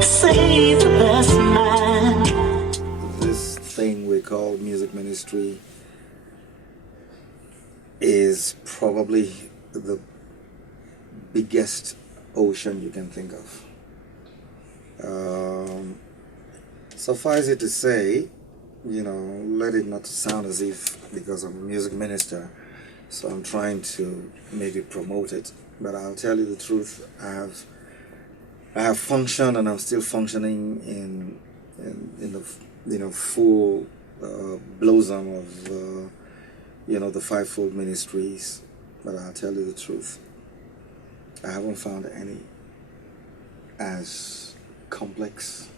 Save the best man. This thing we call music ministry is probably the biggest ocean you can think of. Suffice it to say, let it not sound as if because I'm a music minister, so I'm trying to maybe promote it. But I'll tell you the truth. I have functioned, and I'm still functioning in the full blossom of the fivefold ministries. But I'll tell you the truth. I haven't found any as complex,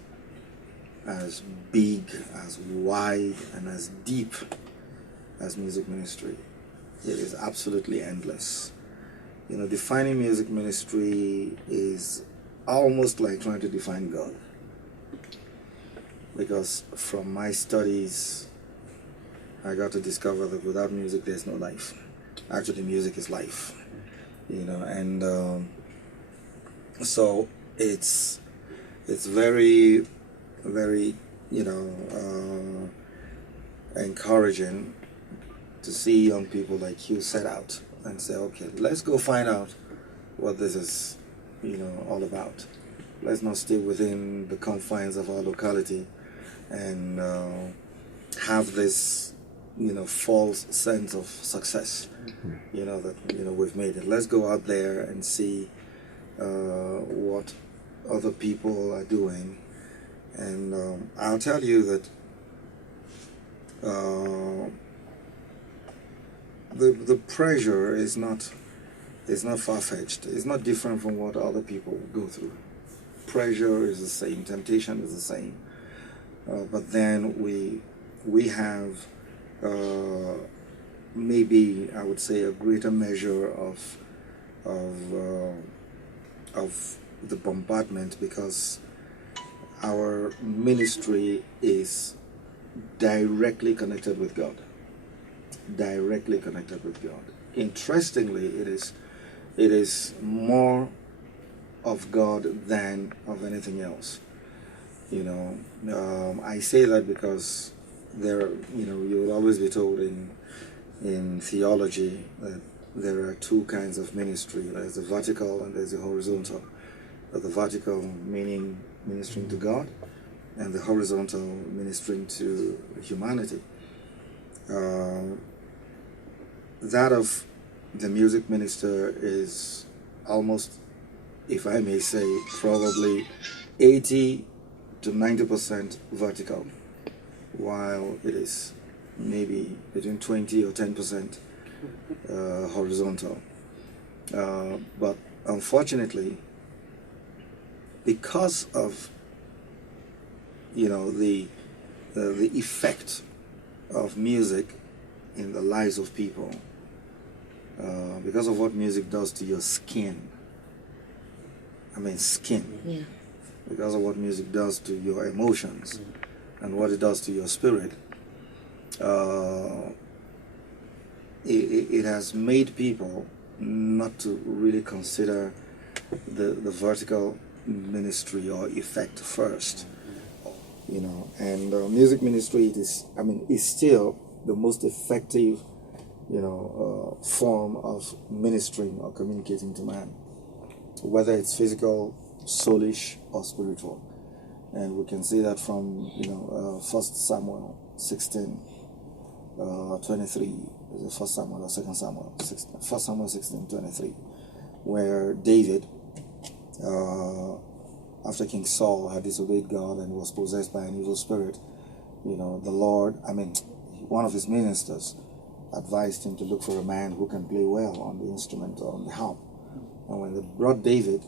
as big, as wide, and as deep as music ministry. It is absolutely endless. Defining music ministry is almost like trying to define God. Because from my studies, I got to discover that without music, there's no life. Actually, music is life. And so it's very, very, encouraging to see young people like you set out and say, okay, let's go find out what this is, all about. Let's not stay within the confines of our locality and have this, false sense of success, that, we've made it. Let's go out there and see what other people are doing. And I'll tell you that the pressure is not far-fetched. It's not different from what other people go through. Pressure is the same. Temptation is the same. But then we have maybe, I would say, a greater measure of the bombardment, because our ministry is directly connected with God. Directly connected with God. Interestingly, it is more of God than of anything else. I say that because you will always be told in theology that there are two kinds of ministry. There's the vertical and there's the horizontal. But the vertical meaning ministering to God, and the horizontal ministering to humanity. That of the music minister is almost, if I may say, probably 80 to 90% vertical, while it is maybe between 20 or 10% horizontal. But unfortunately, because of the effect of music in the lives of people, because of what music does to your skin. Yeah. Because of what music does to your emotions and what it does to your spirit, it has made people not to really consider the vertical ministry or effect first. And music ministry is still the most effective form of ministering or communicating to man, whether it's physical, soulish, or spiritual. And we can see that from 1 Samuel 16 23. Is it 1 Samuel or 2 Samuel? 1 Samuel 16 23, where David, after King Saul had disobeyed God and was possessed by an evil spirit, the Lord, one of his ministers advised him to look for a man who can play well on the instrument or on the harp. And when they brought David,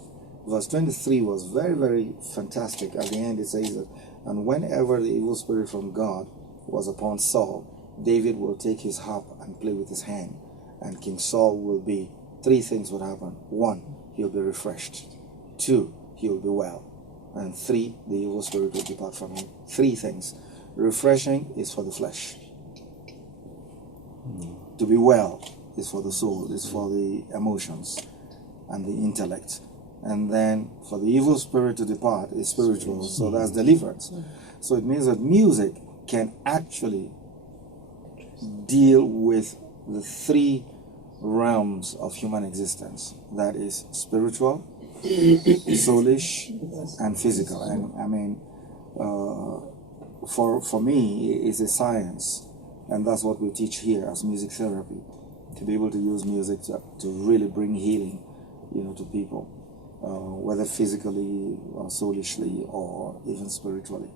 verse 23 was very, very fantastic. At the end it says that, and whenever the evil spirit from God was upon Saul, David will take his harp and play with his hand, and King Saul will be, three things would happen. 1, he'll be refreshed. 2, he will be well. And 3, the evil spirit will depart from him. 3 things. Refreshing is for the flesh. To be well is for the soul, is for the emotions and the intellect. And then for the evil spirit to depart is spiritual, so that's deliverance. So it means that music can actually deal with the three realms of human existence, that is spiritual, soulish, and physical. And I mean, for me, it's a science, and that's what we teach here as music therapy, to be able to use music to really bring healing, to people, whether physically or soulishly or even spiritually.